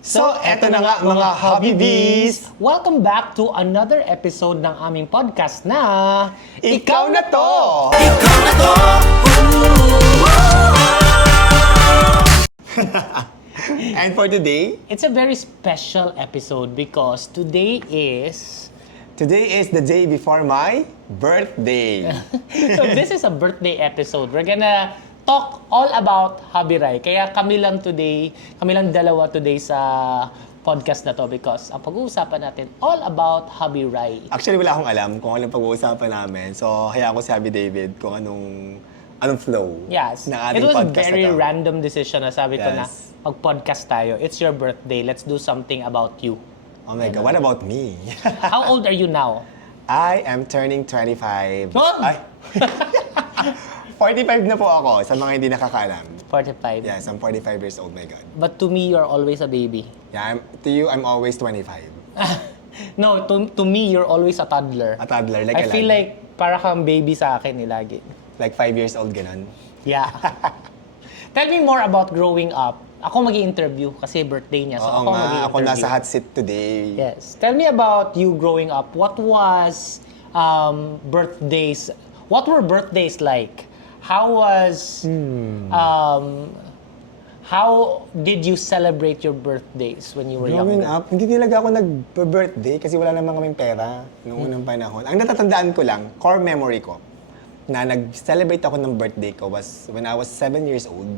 So, eto na nga mga Hobby Bees! Welcome back to another episode ng aming podcast na Ikaw na to! And for today? It's a very special episode because today is The day before my birthday. so this is a birthday episode. We're gonna talk all about Hobby Rai. Kaya kami lang dalawa today sa podcast na to because ang pag-uusapan natin all about Hobby Rai. Actually, wala akong alam kung anong pag-uusapan namin. So, hayaan ko si Happy David kung anong flow Yes. ng It ating was a podcast very na to. random decision na sabi ko na Yes. pag-podcast tayo. It's your birthday. Let's do something about you. Oh my God, what about me? How old are you now? I am turning 25. Oh! Ay! 45 na po ako sa mga hindi nakakaalam. 45. Yes, I'm 45 years old, my God. But to me, you're always a baby. Yeah, to you, I'm always 25. No, to me, you're always a toddler. A toddler, like I feel lagi. like para kang baby sa akin lagi. Like 5 years old, ganun. Yeah. Tell me more about growing up. Ako mag-i-interview kasi birthday niya. So Oo ako nga, mag-i-interview. ako nasa hot seat today. Yes. Tell me about you growing up. What was birthdays? What were birthdays like? How was how did you celebrate your birthdays when you were Growing younger? up, hindi talaga ako nag-birthday kasi wala naman kaming pera noong unang panahon. Ang natatandaan ko lang, core memory ko, na nag-celebrate ako ng birthday ko was when I was 7 years old.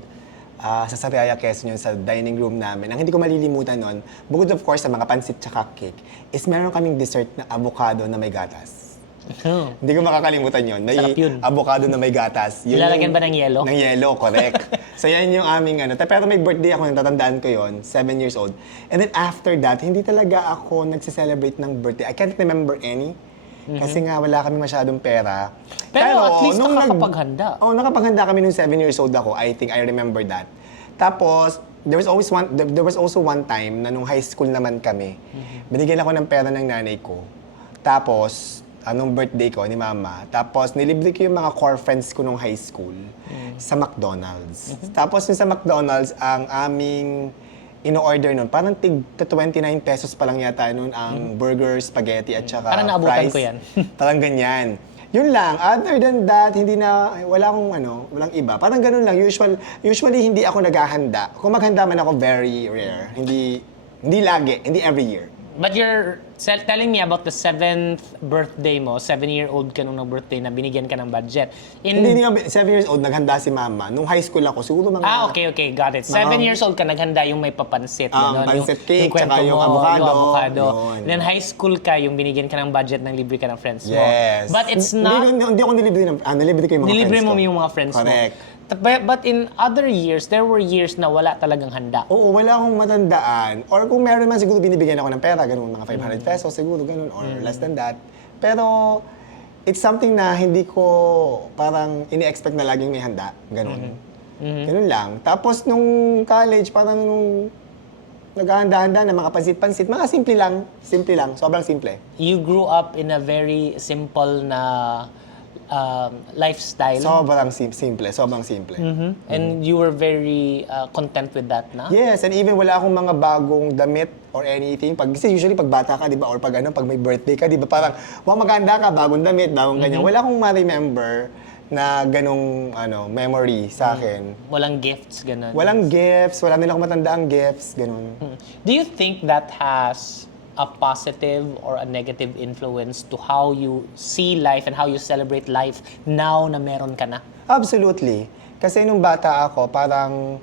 Sa Sariaya, Quezon yun, sa dining room namin. Ang hindi ko malilimutan nun, bukod of course sa mga pansit tsaka cake, is meron kaming dessert na avocado na may gatas. Hindi ko makakalimutan yun. May Sarap yun. avocado na may gatas. Yun Nilalagyan yung- ba ng yelo? Ng yelo, correct. So yan yung aming ano. Pero may birthday ako, natatandaan ko yon 7 years old. And then after that, hindi talaga ako nagse-celebrate ng birthday. I can't remember any. Kasi nga wala kami masyadong pera. Pero at least nung nakakapaghanda. nakapaghanda kami nung 7 years old ako. I think I remember that. Tapos, there was also one time na nung high school naman kami, binigyan ako ng pera ng nanay ko. Tapos, anong birthday ko ni mama. Tapos, nilibre ko yung mga core friends ko nung high school sa McDonald's. Tapos, yung sa McDonald's, ang aming in-order nun, parang tig 29 pesos pa lang yata nun ang burger, spaghetti, at saka Parang naabutan fries. ko yan. Parang ganyan. Yun lang. Other than that, wala akong walang iba. Parang ganun lang. Usually, hindi ako naghahanda. Kung maghanda man ako, very rare. Hindi lagi, hindi every year. But you're telling me about the 7th birthday mo, 7-year-old ka nung nag-birthday na binigyan ka ng budget. Hindi nga, 7 years old, naghanda si mama. Nung high school ako, siguro mga... Okay, got it. 7 years old ka, naghanda yung may papansit. Ganon. pancit cake, kwento tsaka yung mo, avocado. Yung avocado. Yun. Then high school ka, yung binigyan ka ng budget ng libre ka ng friends mo. Yes. But it's not... Hindi ako nilibre nilibre ko yung mga Nilibre friends mo ko. yung mga friends Correct. mo. But in other years, there were years na wala talagang handa. Oo, wala akong matandaan. Or kung meron man, siguro binibigyan ako ng pera, ganun, mga 500 pesos, siguro ganun, or less than that. Pero, it's something na hindi ko parang ini-expect na laging may handa. Ganun. Ganun lang. Tapos, nung college, parang nung naghahanda-handa na mga pansit-pansit, mga simple lang, sobrang simple. You grew up in a very simple na lifestyle. Sobrang simple. And you were very content with that na? Yes, and even wala akong mga bagong damit or anything. Kasi usually pag bata ka, di ba, or pag may birthday ka, di ba, parang, maganda ka, bagong damit, bagong ganyan. Wala akong ma-remember na ganong memory sa akin. Walang gifts, ganun. Walang gifts, wala nila akong matandaang gifts, ganun. Do you think that has a positive or a negative influence to how you see life and how you celebrate life now na meron ka na? Absolutely. Kasi nung bata ako, parang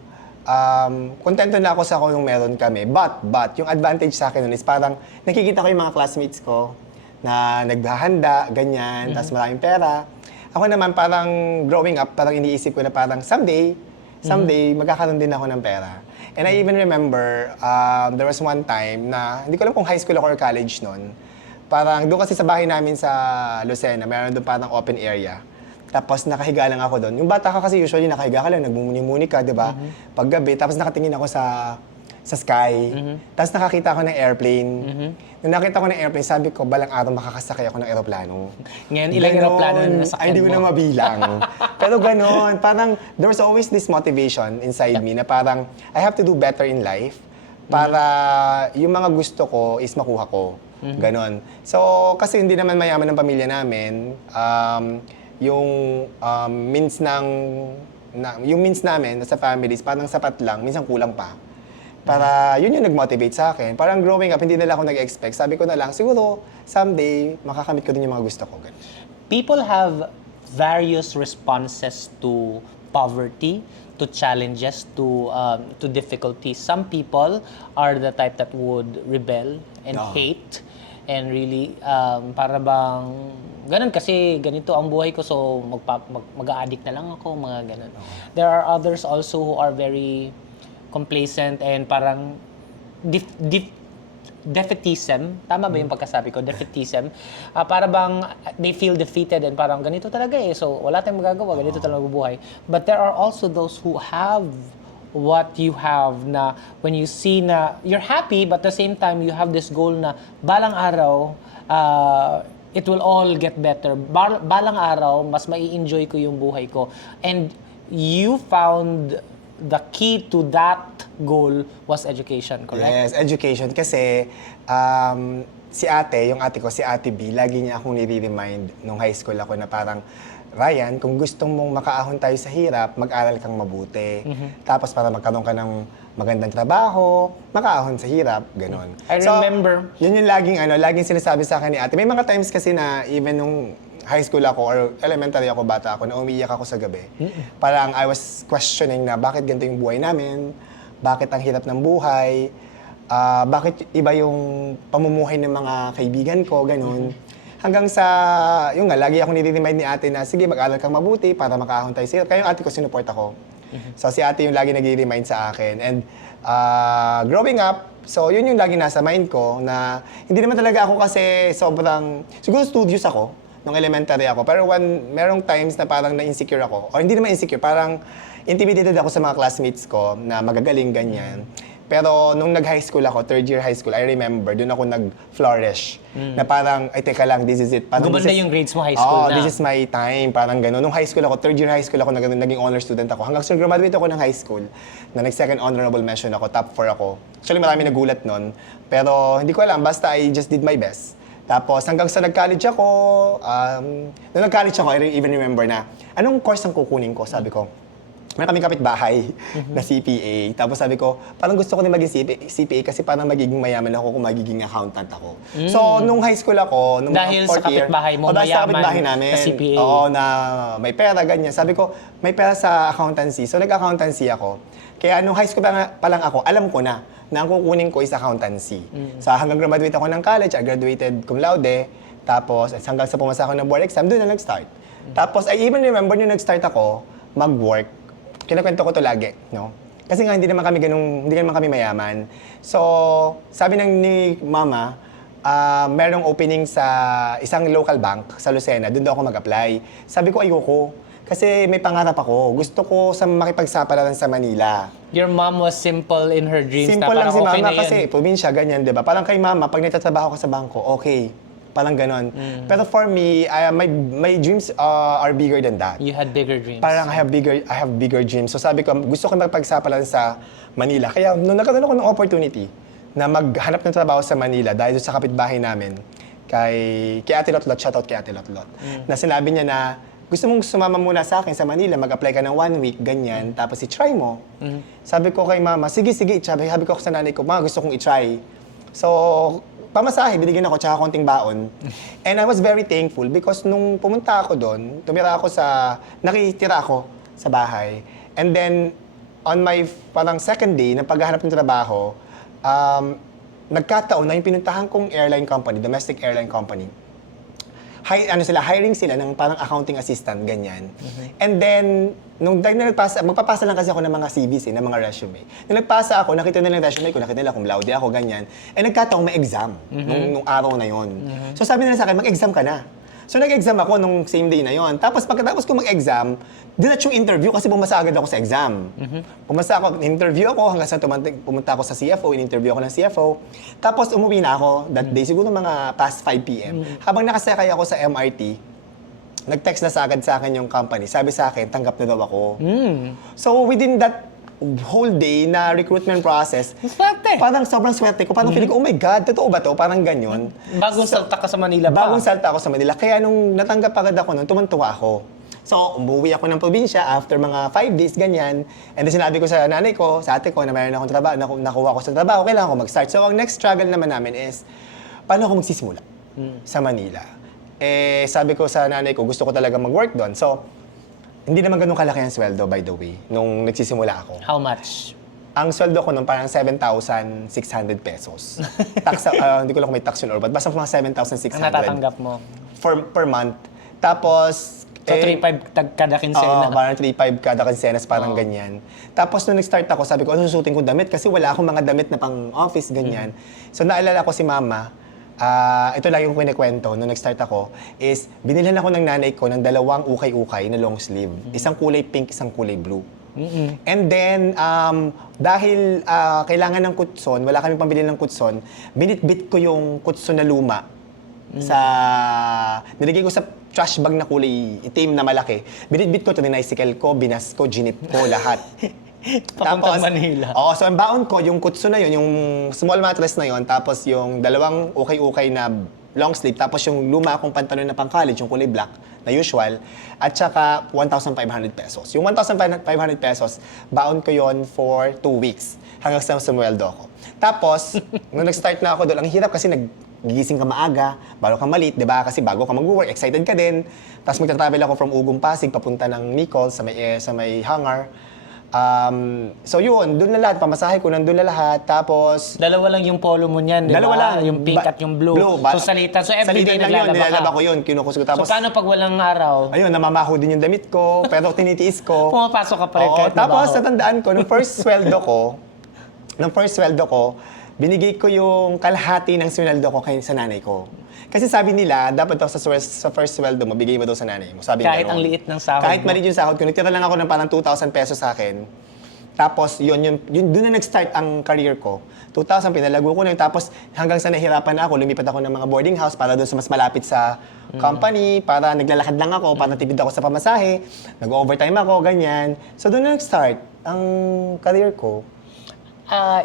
kontento na ako sa kung meron kami. But, yung advantage sa akin nun is parang nakikita ko yung mga classmates ko na naghahanda, ganyan, tas maraming pera. Ako naman parang growing up, parang iniisip ko na parang someday, magkakaroon din ako ng pera. And I even remember, there was one time na, hindi ko alam kung high school ako or college noon. Parang doon kasi sa bahay namin sa Lucena, meron doon parang open area. Tapos nakahiga lang ako doon. Yung bata ka kasi usually nakahiga ka lang, nagmumuni-muni ka, di ba? Paggabi, tapos nakatingin ako sa sky. Tapos nakakita ako ng airplane. Nung nakita ko ng airplane, sabi ko, balang araw makakasakay ako ng aeroplano. Ngayon, ilang Ganon. aeroplano na nasakyan Ay, hindi ko mo? na mabilang. Pero ganon, parang there was always this motivation inside me na parang I have to do better in life para yung mga gusto ko is makuha ko. Ganon. So, kasi hindi naman mayaman ng pamilya namin, yung yung means namin sa families, parang sapat lang, minsan kulang pa. Para yun yung nag-motivate sa akin. Parang growing up, hindi nila ako nag-expect. Sabi ko na lang, siguro, someday, makakamit ko din yung mga gusto ko. Ganun. People have various responses to poverty, to challenges, to difficulties. Some people are the type that would rebel and hate and really para bang ganun kasi ganito ang buhay ko so mag-a-addict na lang ako, mga ganun. There are others also who are very complacent and parang defeatism. Tama ba yung pagkasabi ko? Defeatism. Para bang they feel defeated and parang ganito talaga eh. So, wala tayong magagawa. Ganito talaga buhay. But there are also those who have what you have na when you see na you're happy but at the same time you have this goal na balang araw it will all get better. Balang araw, mas mai-enjoy ko yung buhay ko. And you found the key to that goal was education, correct? Yes, education. Kasi si ate, yung ate ko, si Ate B, lagi niya akong nire-remind nung high school ako na parang, Ryan, kung gusto mong makaahon tayo sa hirap, mag-aral kang mabuti. Tapos para magkaroon ka ng magandang trabaho, makaahon sa hirap, ganon. I remember. Yun yung laging sinasabi sa akin ni ate. May mga times kasi na even nung high school ako or elementary ako, bata ako, na umiiyak ako sa gabi. Parang I was questioning na bakit ganito yung buhay namin, bakit ang hirap ng buhay, bakit iba yung pamumuhay ng mga kaibigan ko, ganun. Hanggang sa, yun nga, lagi ako nire-remind ni ate na, sige, mag-aral kang mabuti para makaahon tayo sa hirap. Kaya yung ate ko, sinuport ako. So si ate yung lagi nag-remind sa akin. And growing up, so yun yung lagi nasa mind ko na hindi naman talaga ako kasi sobrang, siguro studious ako nung elementary ako. Pero merong times na parang na-insecure ako. O hindi naman insecure, parang intimidated ako sa mga classmates ko na magagaling ganyan. Pero nung nag-high school ako, third year high school, I remember, doon ako nag-flourish. Na parang, ay teka lang, this is it. Parang, Gumanda yung grades mo high school na. this is my time. Parang gano'n. Nung high school ako, third year high school ako, naging honor student ako. Hanggang sa graduate ako ng high school, na nag-second honorable mention ako, top 4 ako. Actually, marami nagulat nun. Pero hindi ko alam, basta I just did my best. Tapos hanggang sa nag-college ako, nung nag-college ako, I even remember na, anong course ang kukunin ko? Sabi ko, may kaming kapitbahay na CPA. Tapos sabi ko, parang gusto ko din maging CPA kasi parang magiging mayaman ako kung magiging accountant ako. So, nung high school ako, nung dahil sa kapitbahay mo, dahil sa mayaman kapitbahay namin, na CPA. Oo, na may pera, ganyan. Sabi ko, may pera sa accountancy. So, nag-accountancy ako. Kaya nung high school pa lang ako, alam ko na ang kukunin ko is accountancy. So, hanggang graduate ako ng college, I graduated cum laude. Tapos, hanggang sa pumasa ako ng board exam, doon na nag-start. Tapos, I even remember nung nag-start ako, mag-work. Kinakwento ko to lagi, no? Kasi nga hindi naman kami mayaman. So, sabi ni mama, merong opening sa isang local bank sa Lucena, doon daw ako mag-apply. Sabi ko, ayoko. Kasi may pangarap ako. Gusto ko sa makipagsapalaran sa Manila. Your mom was simple in her dreams. Simple na lang si okay mama na yan. kasi probinsya, ganyan, di ba? Parang kay mama, pag nagtatrabaho ka sa bangko, okay. Parang ganon. Pero for me, my dreams are bigger than that. You had bigger dreams. Parang I have bigger dreams. So sabi ko, gusto ko magpagsapalaran sa Manila. Kaya nung nagkaroon ako ng opportunity na maghanap ng trabaho sa Manila dahil sa kapitbahay namin, kay Ate Lotlot, shoutout kay Ate Lotlot, na sinabi niya na, gusto mong sumama muna sa akin sa Manila, mag-apply ka ng 1 week, ganyan, tapos i-try mo. Sabi ko kay mama, sige, sabi ko sa nanay ko, gusto kong i-try. So, pamasahe, binigyan ako, tsaka konting baon. And I was very thankful because nung pumunta ako doon, nakitira ako sa bahay. And then, on my parang second day, na paghahanap ng trabaho, nagkataon na yung pinuntahan kong airline company, domestic airline company. Hiring sila ng parang accounting assistant, ganyan. And then, magpapasa lang kasi ako ng mga CVs, ng mga resume. Nung nagpasa ako, nakita nila yung resume ko, nakita nila kung laude ako, ganyan. And nagkataong may exam nung araw na yon. So sabi nila sa akin, mag-exam ka na. So nag-exam ako nung same day na yon. Tapos pagkatapos ko mag-exam, dinat yung interview kasi bumasa agad ako sa exam. Bumasa ako, interview ako hanggang sa pumunta ako sa CFO, in-interview ako ng CFO. Tapos umuwi na ako that day, siguro mga past 5 p.m. Habang nakasakay ako sa MRT, nag-text na agad sa akin yung company. Sabi sa akin, tanggap na daw ako. So within that whole day na recruitment process, Swerte! parang sobrang swerte ko. Parang feeling ko, oh my God, totoo ba to? Parang ganyan. Bagong salta ka sa Manila pa. Bagong salta ako sa Manila. Kaya nung natanggap agad ako nun, tumantuwa ako. So, umuwi ako ng probinsya after mga 5 days, ganyan. And then sinabi ko sa nanay ko, sa ate ko, na mayroon akong trabaho, nakuha ko sa trabaho, kailangan ko mag-start. So, ang next struggle naman namin is, paano ako magsisimula sa Manila? Eh, sabi ko sa nanay ko, gusto ko talaga mag-work doon. So, hindi naman ganun kalaki ang sweldo, by the way, nung nagsisimula ako. How much? Ang sweldo ko nun parang 7,600 pesos. Tax, hindi ko lang kung may tax yun or what. Basta mga 7,600. Ang natatanggap mo? Per month. Tapos, So, 3,500 kada kinsena. Oo, parang 3,500 kada kinsenas, parang ganyan. Tapos nung nag-start ako, sabi ko, ano susutin kong damit? Kasi wala akong mga damit na pang office, ganyan. So naalala ko si mama, ito lang yung kinikwento nung nag-start ako, is binilhan ako ng nanay ko ng 2 ukay-ukay na long sleeve. Isang kulay pink, isang kulay blue. And then, dahil kailangan ng kutson, wala kami pambili ng kutson, binitbit ko yung kutson na luma nilagay ko sa trash bag na kulay itim na malaki. Binitbit ko, tininicycle ko, binas ko, ginip ko, lahat. Papuntang Manila. Oo, so ang baon ko, yung kutso na yun, yung small mattress na yun, tapos yung 2 ukay-ukay na long sleeve, tapos yung luma akong pantalon na pang college, yung kulay black, na usual, at saka 1,500 pesos. Yung 1,500 pesos, baon ko yon for 2 weeks, hanggang sa sumweldo ako. Tapos, nung nag-start na ako doon, ang hirap kasi gigising ka maaga, bago ka malit, di ba? Kasi bago ka mag-work, excited ka din. Tapos magta-travel ako from Ugong Pasig, papunta ng Nicol, sa may hangar. So yun, doon na lahat, pamasahe ko, nandun na lahat. Tapos, Dalawa lang yung polo mo niyan, di ba? dalawa lang. Yung pink at yung blue. So, salita. So, everyday Salitan lang yun, naglalaba nilalaba ka. ko yun, kinukus ko. So, Tapos, paano pag walang araw? ayun, namamaho din yung damit ko, pero tinitiis ko. Pumapasok ka pa rin Oo, kahit tapos, mabaho. natandaan ko, nung first sweldo ko, binigay ko yung kalahati ng sweldo ko sa nanay ko. Kasi sabi nila, dapat daw sa first sweldo mo, bigay mo daw sa nanay mo. Sabi Kahit ganon. ang liit ng sahod Kahit mo. maliit yung sahod ko, nagtira lang ako ng parang 2,000 pesos sa akin. Tapos, yun doon na nag-start ang career ko. 2,000, pinalago ko na yun. Tapos, hanggang sa nahirapan na ako, lumipat ako ng mga boarding house para doon sa mas malapit sa company, para naglalakad lang ako, para tipid ako sa pamasahe, nag-overtime ako, ganyan. So, doon na nag-start ang career ko.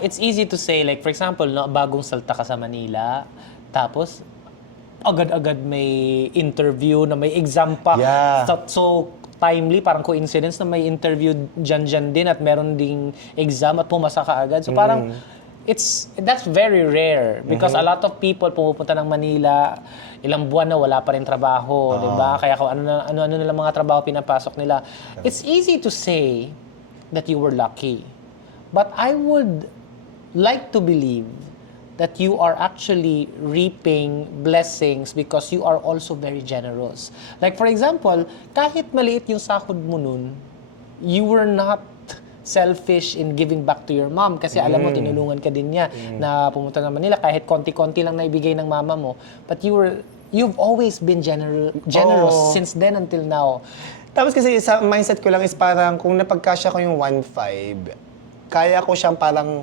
It's easy to say, like, for example, no, bagong salta ka sa Manila, tapos, agad-agad may interview na may exam pa. Yeah. So timely, parang coincidence na may interview dyan din at meron ding exam at pumasa ka agad. So parang, that's very rare because a lot of people pumupunta ng Manila, ilang buwan na wala pa rin trabaho, di ba? Kaya kung ano na lang mga trabaho pinapasok nila. It's easy to say that you were lucky. But I would like to believe that you are actually reaping blessings because you are also very generous. Like for example, kahit maliit yung sahod mo nun, you were not selfish in giving back to your mom kasi alam mo, tinulungan ka din niya na pumunta ng Manila kahit konti-konti lang na ibigay ng mama mo. But you've always been generous Oo. since then until now. Tapos kasi sa mindset ko lang is parang kung napagkasya ko yung 1,500, kaya ko siyang parang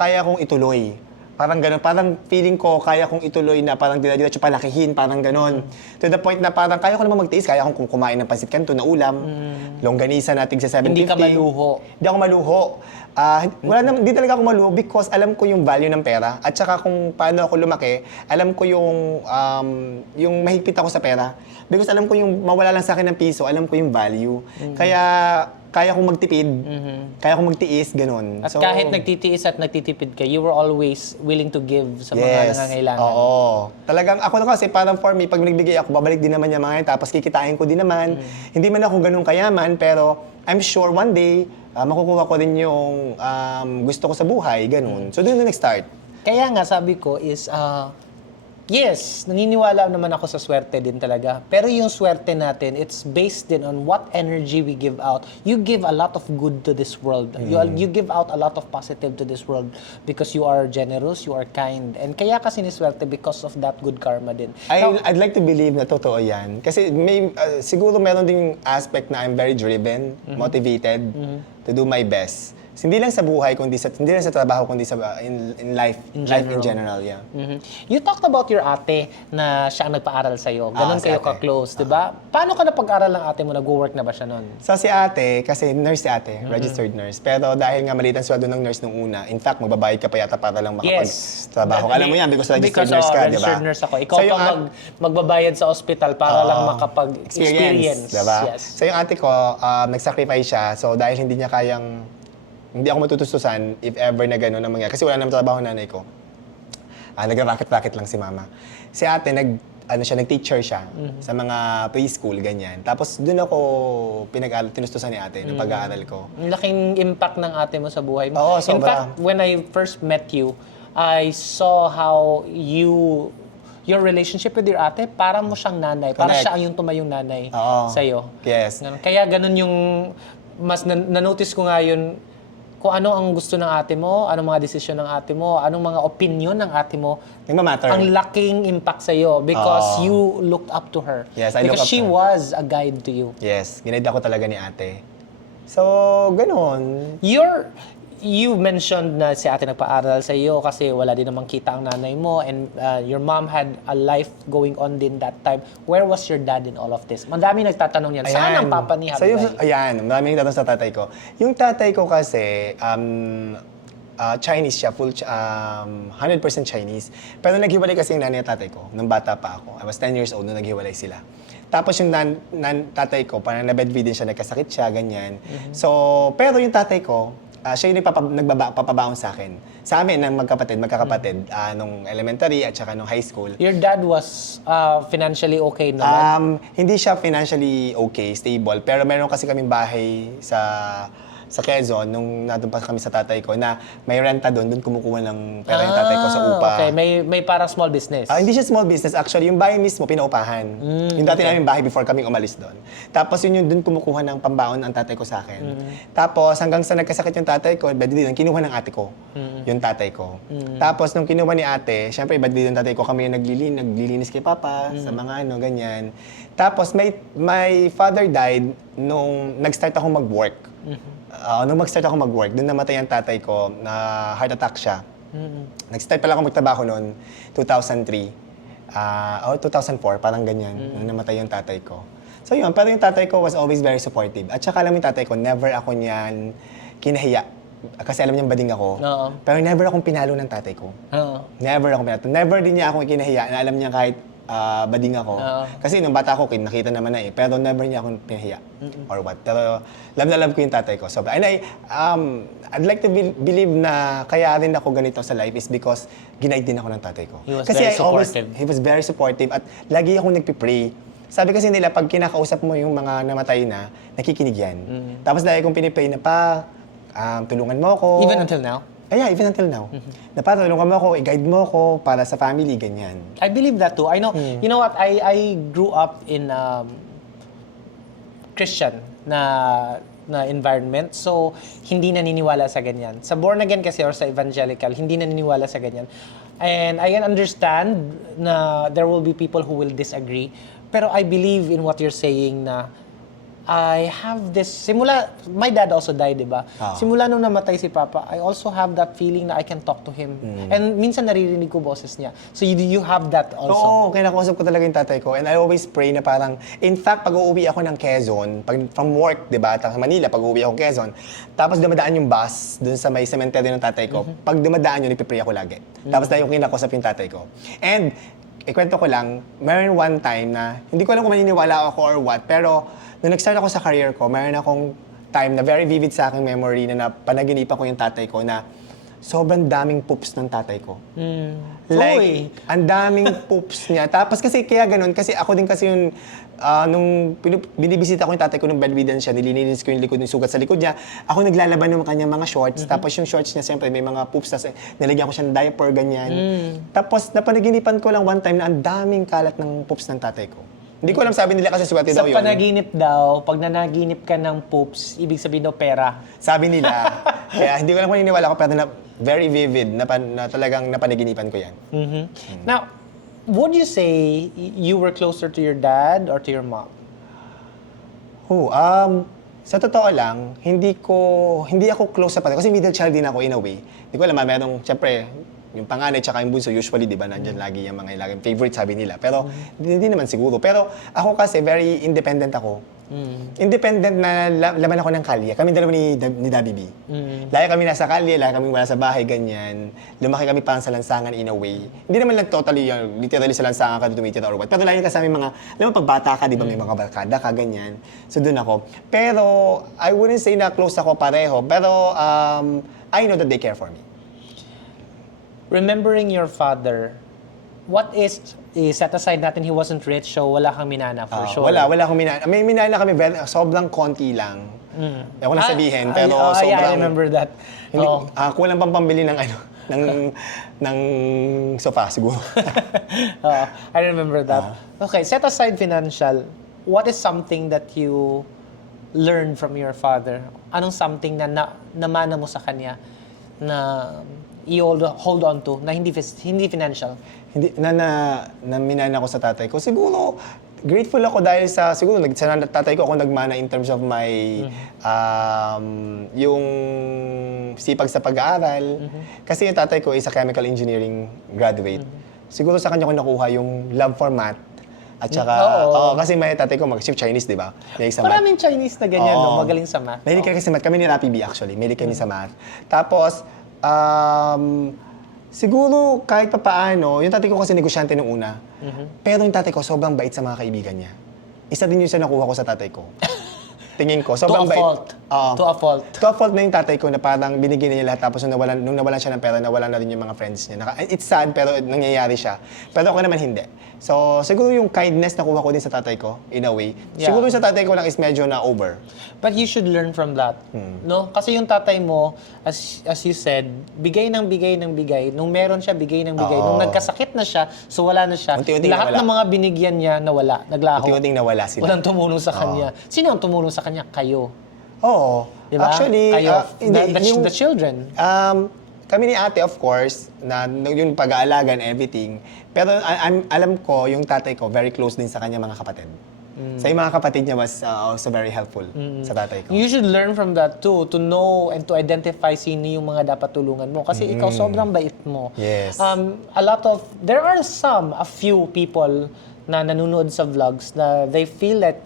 kaya kong ituloy. Parang gano'n. Parang feeling ko kaya kong ituloy na parang dila-dilatso palakihin, parang gano'n. To the point na parang kaya ko naman magtiis. Kaya kong kumain ng pansit kanto na ulam. Longganisa natin sa 750. Hindi ka maluho. Hindi ako maluho. Hindi talaga ako maluho because alam ko yung value ng pera. At saka kung paano ako lumaki, alam ko yung mahigpit ako sa pera. Because alam ko yung mawala lang sa akin ng piso, alam ko yung value. Kaya kong magtipid, kaya kong magtiis, ganun. At kahit nagtitiis at nagtitipid ka, you were always willing to give sa mga Yes. nangangailangan. Oo. Talagang ako na kasi parang for me, pag nagbigay ako, babalik din naman yung mga yun, tapos kikitain ko din naman. Hindi man ako ganun kayaman, pero I'm sure one day, makukuha ko din yung gusto ko sa buhay, ganun. So doon na nag-start. Kaya nga sabi ko is, yes, naniniwala naman ako sa swerte din talaga. Pero yung swerte natin, it's based din on what energy we give out. You give a lot of good to this world. You give out a lot of positive to this world because you are generous, you are kind. And kaya kasi ni swerte because of that good karma din. I'd like to believe na totoo yan. Kasi siguro meron ding aspect na I'm very driven, motivated. to do my best. Hindi lang sa buhay, hindi lang sa trabaho, kundi sa in life, life in general, yeah. Mhm. You talked about your ate na siya ang nagpaaral sa'yo. Ganon Si kayo ate. ka-close, di ba? Paano ka napag-aral ng ate mo? Nag-work na ba siya nun? So si ate, kasi nurse si ate, registered nurse. Pero dahil nga maliit ang sweldo ng nurse nung una, in fact, magbabayad ka pa yata para lang makapag-trabaho. Alam mo yan, because registered nurse ka, di ba? Registered nurse ako. Ikaw So, yung pa magbabayad sa ospital para lang makapag-experience. Diba? Yes. So yung ate ko, nag-sacrifice siya. So dahil hindi ako matutustusan if ever na gano'n ang mangyari. Kasi wala naman trabaho nanay ko. Nag-racket-racket lang si mama. Si ate, nag-teacher siya sa mga preschool, ganyan. Tapos doon ako tinustusan ni ate ng pag-aaral ko. Ang laking impact ng ate mo sa buhay mo. Oo, In sobra. fact, when I first met you, I saw how your relationship with your ate, para mo siyang nanay. Para Correct. siya ang yung tumayong nanay Oo. sa'yo. Yes. Ganun. Kaya ganun yung, mas na-notice ko nga yun, kung ano ang gusto ng ate mo, anong mga desisyon ng ate mo, anong mga opinion ng ate mo, Nagmamatter. ang laking impact sa'yo because Oo. you looked up to her. Yes, I look because up she to her. was a guide to you. Yes, ginide ako talaga ni ate. So, gano'n. You mentioned na si ate nagpaaral sa iyo kasi wala din namang kita ang nanay mo and your mom had a life going on din that time. Where was your dad in all of this? Madami nagtatanong yan. Saan ang papa ni So, yung, Habiray? ayan, maraming nagtatanong sa tatay ko. Yung tatay ko kasi, Chinese siya, 100% Chinese. Pero naghiwalay kasi yung nanay at tatay ko nung bata pa ako. I was 10 years old nung naghiwalay sila. Tapos yung tatay ko, parang na-bedridden siya, nagkasakit siya, ganyan. So, pero yung tatay ko, siya yung nagpapabaon sa akin. Sa amin, ng magkakapatid, nung elementary at saka nung high school. Your dad was financially okay naman? Hindi siya financially okay, stable, pero meron kasi kaming bahay sa Quezon, nung nandun pa kami sa tatay ko, na may renta doon kumukuha ng pera yung tatay ko sa upa. Okay, may parang small business. Hindi siya small business. Actually, yung bahay mismo, pinaupahan. Yung dati namin bahay before kaming umalis doon. Tapos yun yung doon kumukuha ng pambaon ang tatay ko sa akin. Tapos hanggang sa nagkasakit yung tatay ko, bedridden, kinuha ng ate ko. Yung tatay ko. Tapos nung kinuha ni ate, syempre bedridden yung tatay ko, kami yung naglilinis kay papa, sa mga ganyan. Tapos my father died nung nag-start ako mag-work. Nung mag-start ako mag-work, doon namatay ang tatay ko, na heart attack siya. Nag-start pala ako magtrabaho noon, 2003. 2004, parang ganyan, nung namatay yung tatay ko. So yun, pero yung tatay ko was always very supportive. At saka alam mo yung tatay ko, never ako niyan kinahiya. Kasi alam niya bading ako. Oo. Pero never akong pinalo ng tatay ko. Oo. Never akong pinalo. Never din niya akong kinahiya na alam niya kahit bading ako. Oo. Kasi nung bata ako, nakita naman na pero never niya akong pinahiya or what. Pero love na love ko yung tatay ko. So, and I'd like to believe na kaya rin ako ganito sa life is because ginaid din ako ng tatay ko. He was Kasi very supportive. He was very supportive at lagi akong nagpipray. Sabi kasi nila, pag kinakausap mo yung mga namatay na, nakikinig yan. Tapos lagi kong pinipray na tulungan mo ako. Even until now? Yeah, even until now. Na tulungan mo ako, i-guide mo ako para sa family, ganyan. I believe that too. I know, you know what, I grew up in Christian na environment. So, hindi naniniwala sa ganyan. Sa born again kasi or sa evangelical, hindi naniniwala sa ganyan. And I can understand na there will be people who will disagree. Pero I believe in what you're saying na I have this, my dad also died, di ba? Simula nung namatay si Papa, I also have that feeling na I can talk to him. And minsan naririnig ko boses niya. So you have that also? Oo, kinakausap ko talaga yung tatay ko. And I always pray na parang, in fact, pag uuwi ako ng Quezon, from work, di ba, sa Manila, pag uuwi ako ng Quezon, tapos dumadaan yung bus dun sa may cemetery ng tatay ko, pag dumadaan yun, ipipray ako lagi. Tapos dahil yung kinakausap yung tatay ko. And, ikwento ko lang, meron one time na, hindi ko alam kung maniniwala ako or what, pero nung nag-start ako sa career ko, meron akong time na very vivid sa aking memory na panaginipan ko yung tatay ko na sobrang daming poops ng tatay ko. Like, ang daming poops niya. Tapos kasi kaya ganun, kasi ako din kasi yung, nung binibisita ko yung tatay ko nung bedridden siya, nililinis ko yung likod, yung sugat sa likod niya, ako naglalaban ng kanyang mga shorts, tapos yung shorts niya, siyempre may mga poops, tapos nilagyan ko siya ng diaper, ganyan. Tapos napanaginipan ko lang one time na ang daming kalat ng poops ng tatay ko. Hindi ko alam, sabi nila kasi swerte Sa daw yun. panaginip daw, pag nanaginip ka ng poops, ibig sabihin daw pera. Sabi nila. Kaya hindi ko lang kung naniniwala ko, pero very vivid na talagang napanaginipan ko yan. Now, would you say you were closer to your dad or to your mom? Sa totoo lang, hindi ako close sa pare. Kasi middle child din ako in a way. Hindi ko alam, merong, syempre, yung panganay tsaka yung bunso, usually, di ba, nandyan lagi yung mga laging favorite sabi nila. Pero, hindi naman siguro. Pero, ako kasi, very independent ako. Independent na laman ako ng kalye. Kami dalawa ni Daddy B. Lagi kami nasa kalye, lagi kami wala sa bahay, ganyan. Lumaki kami parang sa lansangan in a way. Hindi naman lang totally, literally sa lansangan ka tumitira or what. Pero lagi ka sa aming mga, alam mo, pag bata ka, di ba, may mga barkada ka, ganyan. So, dun ako. Pero, I wouldn't say na close ako pareho. Pero, I know that they care for me. Remembering your father, what is set aside natin he wasn't rich, so wala kang minana for sure. Wala akong minana. May minana kami, sobrang konti lang. Ayoko na sabihin, pero yeah, sobrang... I remember that. Hindi, Oh. kulang pang pambili ng ng sofa siguro. I remember that. Okay, set aside financial, what is something that you learned from your father? Anong something na namana mo sa kanya na hold on to, na hindi financial? Hindi na minana ko sa tatay ko. Siguro grateful ako dahil sa tatay ko ako nagmana in terms of my yung sipag sa pag-aaral. Kasi yung tatay ko is a chemical engineering graduate. Siguro sa kanya ko nakuha yung love for math. At saka, kasi may tatay ko mag-shift Chinese, di ba? Mahilig sa math. Maraming Chinese na ganyan, Oo. no? Magaling sa math. Mahilig kami sa math. Kami ni Rapi B actually. Mahilig kami sa math. Tapos, siguro kahit pa paano, yung tatay ko kasi negosyante nung una. Pero yung tatay ko sobrang bait sa mga kaibigan niya. Isa din yung sa nakuha ko sa tatay ko. Tingin ko, sobrang bait. To a fault. To a fault na yung tatay ko na parang binigyan niya lahat tapos nung nawalan siya ng pera, nawalan na rin yung mga friends niya. It's sad pero nangyayari siya. Pero ako naman hindi. So, siguro yung kindness na kuha ko din sa tatay ko, in a way. Yeah. Siguro yung sa tatay ko lang is medyo na over. But you should learn from that. No? Kasi yung tatay mo, as you said, bigay ng bigay. Nung meron siya, bigay ng bigay. Oo. Nung nagkasakit na siya, so wala na siya. Unti-unting Lahat nawala. ng mga binigyan niya, nawala. Naglaho. Unti-unting nawala sila. Walang tumulong sa kanya. Sino ang tumulong sa kanya? Kayo. Oo. Diba? Actually, Kayo. hindi, The children. Kami ni ate, of course, na yung pag-aalaga and everything. Pero alam ko, yung tatay ko, very close din sa kanya mga kapatid. Sa yung mga kapatid niya was also very helpful sa tatay ko. You should learn from that too, to know and to identify sino yung mga dapat tulungan mo. Kasi ikaw sobrang bait mo. Yes. There are a few people na nanonood sa vlogs na they feel that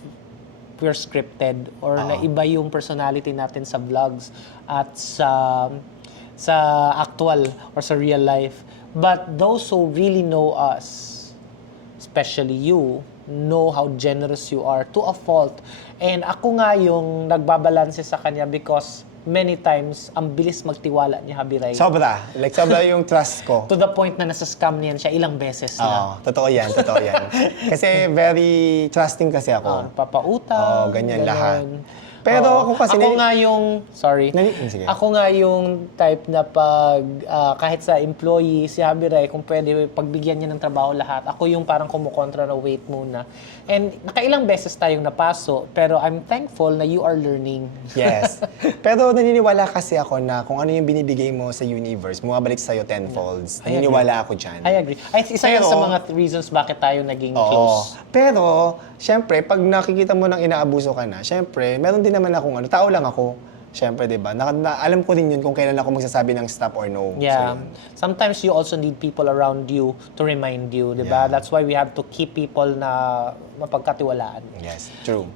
we're scripted or na iba yung personality natin sa vlogs at sa actual or sa real life. But those who really know us, especially you, know how generous you are to a fault. And ako nga yung nagbabalanse sa kanya because many times, ang bilis magtiwala ni Habiray. Sobra. Sobra yung trust ko. To the point na nasa-scam niyan siya ilang beses na. Totoo yan. Kasi very trusting kasi ako. Papautang. Ganyan lahat. Pero ako kasi... Ako nga yung... Sorry. Sige. Ako nga yung type na pag... kahit sa employee, si Habiray, kung pwede, pagbigyan niya ng trabaho lahat, ako yung parang kumukontra na wait muna. And nakailang beses tayong napaso, pero I'm thankful na you are learning. Yes. Pero naniniwala kasi ako na kung ano yung binibigay mo sa universe, bumabalik sa'yo tenfolds. Naniniwala ako dyan. I agree. Ay, isa yan sa mga reasons bakit tayo naging close. Pero, syempre, pag nakikita mo nang inaabuso ka na, syempre, meron din naman akong tao lang ako. Syempre, di ba? Alam ko din yun kung kailan ako magsasabi ng stop or no. Yeah. So, yun. Sometimes you also need people around you to remind you, di ba? Yeah. That's why we have to keep people na mapagkatiwalaan. Yes, true.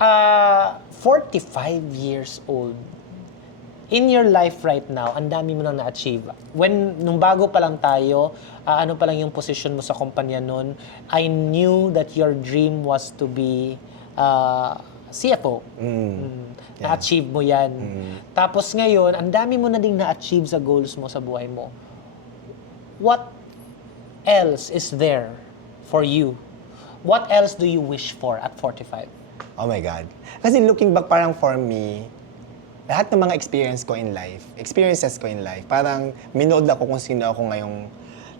45 years old. In your life right now, ang dami mo nang na-achieve. Nung bago pa lang tayo, ano pa lang yung position mo sa kumpanya nun, I knew that your dream was to be CFO. Na-achieve mo yan. Tapos ngayon, ang dami mo na ding na-achieve sa goals mo sa buhay mo. What else is there for you? What else do you wish for at 45? Oh my God. Kasi looking back, parang for me, lahat ng mga experiences ko in life, parang minold ako kung sino ako ngayong,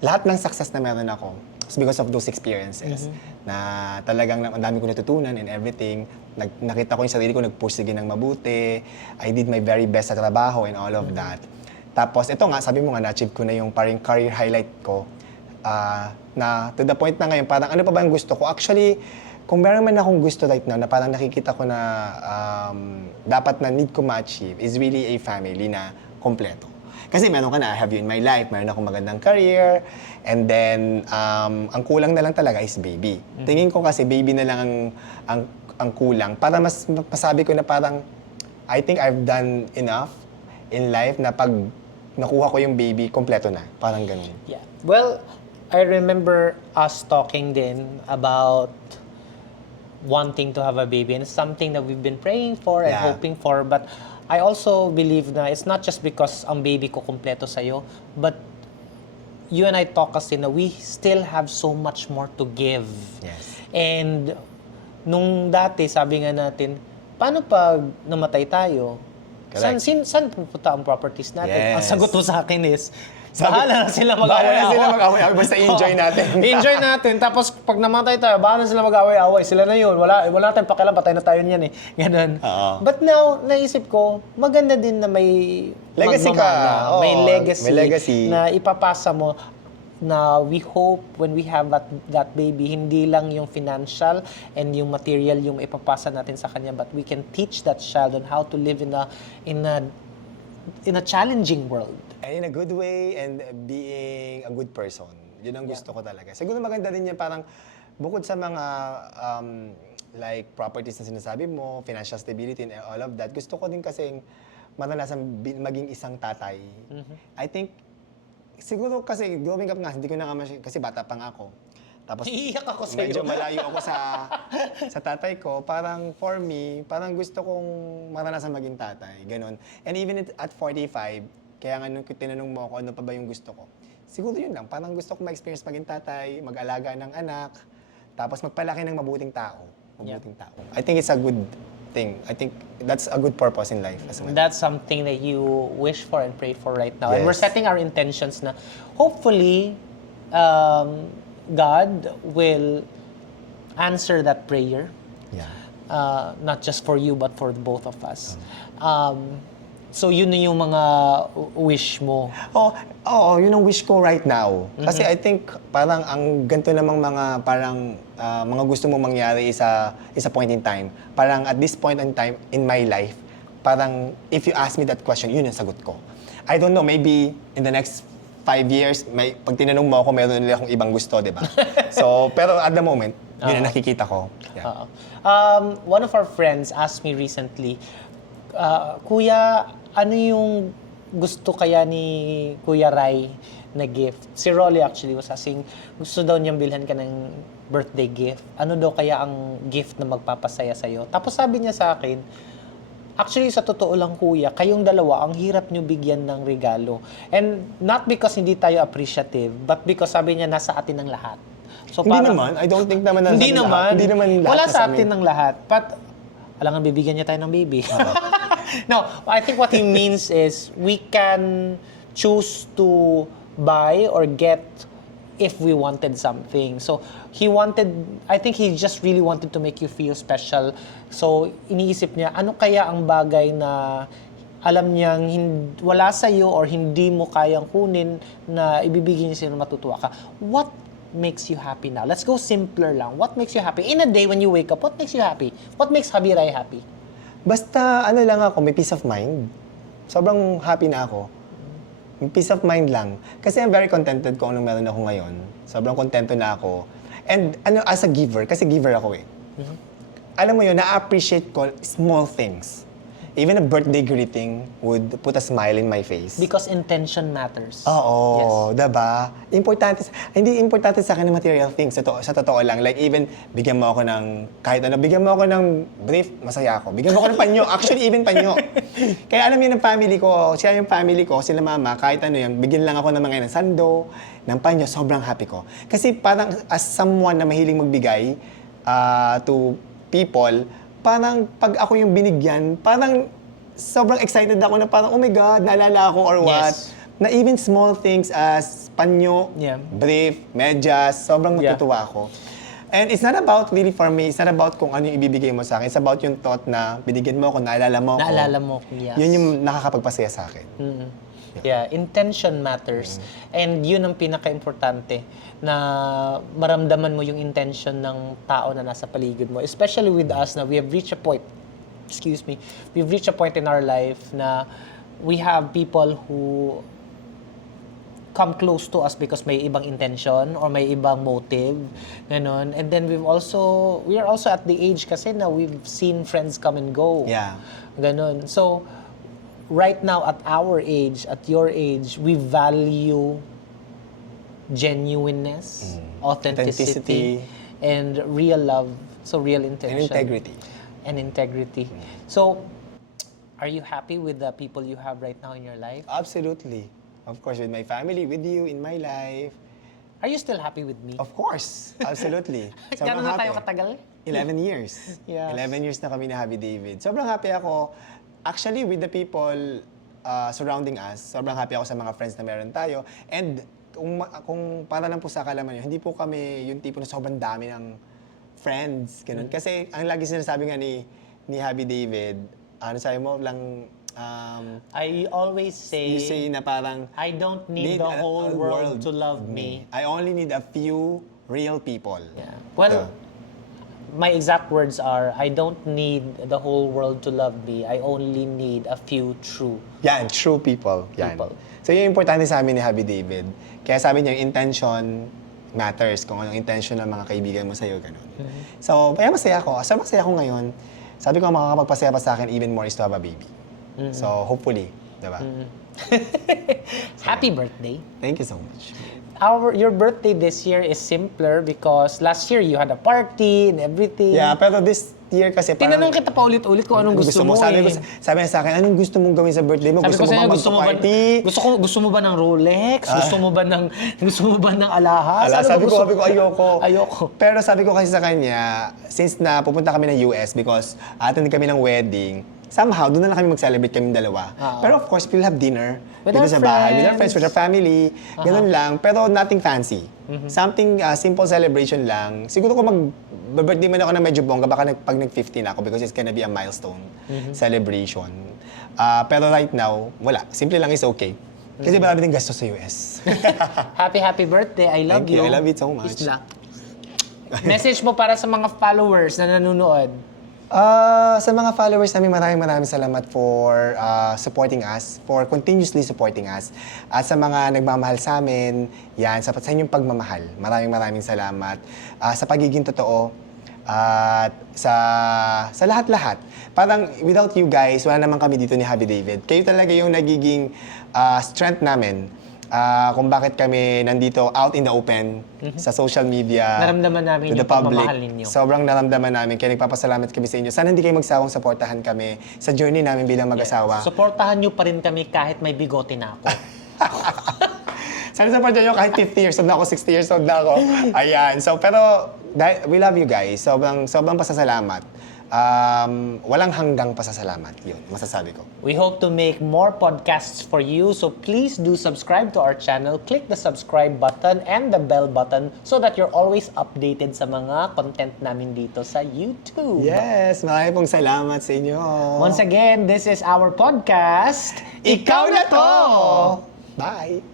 lahat ng success na meron ako, it's because of those experiences. Na talagang ang dami ko natutunan and everything. Nakita ko yung sarili ko, nag-push sige ng mabuti. I did my very best sa trabaho and all of that. Tapos ito nga, sabi mo nga, na-achieve ko na yung parang career highlight ko. Na to the point na ngayon, parang ano pa ba ang gusto ko? Actually, kung meron man akong gusto right now na parang nakikita ko na dapat na need ko ma-achieve is really a family na kompleto. Kasi meron ka na, I have you in my life, meron akong magandang career, and then ang kulang na lang talaga is baby. Tingin ko kasi baby na lang ang kulang para mas masabi ko na parang I think I've done enough in life na pag nakuha ko yung baby, kompleto na. Parang ganun. Yeah. Well, I remember us talking din about wanting to have a baby, and it's something that we've been praying for and Yeah. hoping for, but I also believe na it's not just because ang baby ko kompleto sa'yo, but you and I talk kasi na we still have so much more to give. Yes. And nung dati, sabi nga natin, paano pag namatay tayo? Correct. Saan pupunta ang properties natin? Yes. Ang sagot mo sa akin is, bahala na sila mag-away-away. Bahala na sila mag-away-away, basta enjoy natin. Enjoy natin. Tapos pag namatay tayo, bahala na sila mag-away-away. Sila na yun. Wala tayong pakialam, patay na tayo niyan eh. Ganun. Oo. But now, naisip ko, maganda din na may Legacy ka. magmamana, Oo, may legacy, may legacy. na ipapasa mo na we hope when we have that baby, hindi lang yung financial and yung material yung ipapasa natin sa kanya, but we can teach that child on how to live in a challenging world. And in a good way and being a good person. Yun ang gusto ko talaga. Siguro maganda din yan parang bukod sa mga like properties na sinasabi mo, financial stability and all of that, gusto ko din kasing maranasan maging isang tatay. I think, siguro kasi growing up nga, hindi ko na kasi bata pa nga ako. Tapos Iiyak ako sa'yo. medyo malayo ako sa tatay ko. Parang for me, parang gusto kong maranasan maging tatay. Ganon. And even at 45, kaya nga nung tinanong mo ako ano pa ba yung gusto ko, siguro yun lang. Parang gusto ko ma-experience maging tatay, mag-alaga ng anak, tapos magpalaki ng mabuting tao. Tao. I think it's a good thing. I think that's a good purpose in life as well. That's something that you wish for and pray for right now. And we're Yes. setting our intentions na hopefully God will answer that prayer. Yeah. Not just for you but for both of us. So yun na yung mga wish mo. Oo, yun ang wish ko right now. Kasi I think parang ang ganito namang mga parang mga gusto mong mangyari is a point in time. Parang at this point in time in my life, parang if you ask me that question, yun ang sagot ko. I don't know, maybe in the next 5 years, pag tinanong mo ako, meron nila akong ibang gusto, di ba? So, pero at the moment, yun ang nakikita ko. Yeah. One of our friends asked me recently, Kuya, ano yung gusto kaya ni Kuya Rai na gift? Si Rolly actually was asking, gusto daw niyang bilhan ka ng birthday gift. Ano daw kaya ang gift na magpapasaya sa'yo? Tapos sabi niya sa akin, actually, sa totoo lang, Kuya, kayong dalawa, ang hirap nyo bigyan ng regalo. And not because hindi tayo appreciative, but because sabi niya, nasa atin ang lahat. So, Hindi naman. I don't think naman nasa Hindi lahat. naman. Hindi naman lahat Wala nasa sa amin. atin ng lahat. But, alam nga, bibigyan niya tayo ng baby. No, I think what he means is we can choose to buy or get if we wanted something. So, I think he just really wanted to make you feel special. So, iniisip niya, ano kaya ang bagay na alam niyang wala sa'yo or hindi mo kayang kunin na ibibigay niya sa'yo na matutuwa ka. What makes you happy now? Let's go simpler lang. What makes you happy? In a day when you wake up, what makes you happy? What makes Habi Rai happy? Basta ano lang ako, may peace of mind. Sobrang happy na ako. May peace of mind lang. Kasi I'm very contented kung anong meron ako ngayon. Sobrang kontento na ako. And as a giver, kasi giver ako eh. Alam mo yun, na-appreciate ko small things. Even a birthday greeting would put a smile in my face. Because intention matters. Oo, diba? Hindi importante sa akin ng material things. Sa totoo lang. Like even, bigyan mo ako ng, kahit ano, bigyan mo ako ng brief, masaya ako. Bigyan mo ako ng panyo. Actually, even panyo. Kaya alam niyo ng family ko, siya yung family ko, sila mama, kahit ano yan, bigyan lang ako ng mga ng sando, ng panyo, sobrang happy ko. Kasi parang as someone na mahiling magbigay to people, parang pag ako yung binigyan, parang sobrang excited ako na parang, oh my God, naalala ako or what. Yes. Na even small things as panyo, Yeah. brief, medyas, sobrang Yeah. natutuwa ako. And it's not about really for me, it's not about kung ano yung ibibigay mo sa akin. It's about yung thought na binigyan mo ako, naalala mo ako. Naalala mo, yes. Yun yung nakakapagpasaya sa akin. Yeah, intention matters. And yun ang pinaka-importante na maramdaman mo yung intention ng tao na nasa paligid mo. Especially with us na we have reached a point, we've reached a point in our life na we have people who come close to us because may ibang intention or may ibang motive, ganon. And then we are also at the age kasi na we've seen friends come and go. Yeah. Ganon. So, right now at our age, at your age, we value genuineness, authenticity, and real love. So, real intention. And integrity. So, are you happy with the people you have right now in your life? Absolutely. Of course, with my family, with you, in my life. Are you still happy with me? Of course. Absolutely. Gano'n na tayo katagal? 11 years. Yes. 11 years na kami ni Happy David. Sobrang happy ako. Actually, with the people surrounding us, sobrang happy ako sa mga friends na meron tayo. And kung para lang po sa kalaman nyo, hindi po kami yung tipo na sobrang dami ng friends. Ganun. Kasi ang lagi sinasabi nga ni Happy David, ano sabi mo lang, I always say, you say na parang, I don't need the whole world to love me. I only need a few real people. Yeah. Well, my exact words are, I don't need the whole world to love me. I only need a few true. Yan, true people. Yan. People. So yun yung importante sa amin ni Happy David. Kaya sabi niya, yung intention matters. Kung anong intention ng mga kaibigan mo sa'yo, ganun. So, kaya masaya ako. Asa masaya ako ngayon. Sabi ko, makakapagpasaya pa sa akin even more is to have a baby. So, hopefully, diba? Happy birthday. Thank you so much. Your birthday this year is simpler because last year you had a party and everything. Yeah, pero this year kasi parang... Tinanong kita pa ulit-ulit kung anong gusto mo Sabi eh. niya sa akin, anong gusto mong gawin sa birthday mo? Sabi Gusto ko mo sa'yo, bang magpa-party? gusto mo ba ng Rolex? Gusto mo ba ng alahas? Ano ba Sabi gusto ko, ayoko. Ayoko. Pero sabi ko kasi sa kanya, since na pupunta kami ng US because attend kami ng wedding, somehow, doon na lang kami mag-celebrate kaming dalawa. Pero of course, we'll have dinner. With dito our sa bahay. With our friends. friends, with our family. Ganun lang. Pero nothing fancy. Something, simple celebration lang. Siguro kung mag-birthday man ako na medyo bongga, baka pag nag-15 ako because it's gonna be a milestone celebration. Pero right now, wala. Simple lang is okay. Kasi marami din gasto sa US. Happy birthday. I love Thank you. you. I love you so much. Isla. Message mo para sa mga followers na nanonood. Sa mga followers namin, maraming salamat for supporting us, for continuously supporting us. At sa mga nagmamahal sa amin, yan, sa inyong pagmamahal, maraming salamat. Sa pagiging totoo, at sa lahat-lahat. Parang without you guys, wala naman kami dito ni Happy David. Kayo talaga yung nagiging strength namin. Kung bakit kami nandito out in the open sa social media. Naramdaman namin to the yung public. pagmamahal ninyo. Sobrang naramdaman namin. Kaya nagpapasalamat kami sa inyo. Sana hindi kayo magsawang supportahan kami sa journey namin bilang mag-asawa. Suportahan nyo pa rin kami kahit may bigote na ako. Sana supportahan nyo kahit 50 years old na ako, 60 years old na ako. Ayan. So, pero we love you guys. Sobrang pasasalamat. Walang hanggang pasasalamat. Yun, masasabi ko. We hope to make more podcasts for you, so please do subscribe to our channel. Click the subscribe button and the bell button so that you're always updated sa mga content namin dito sa YouTube. Yes, maraming pong salamat sa inyo. Once again, this is our podcast. Ikaw na to! Bye!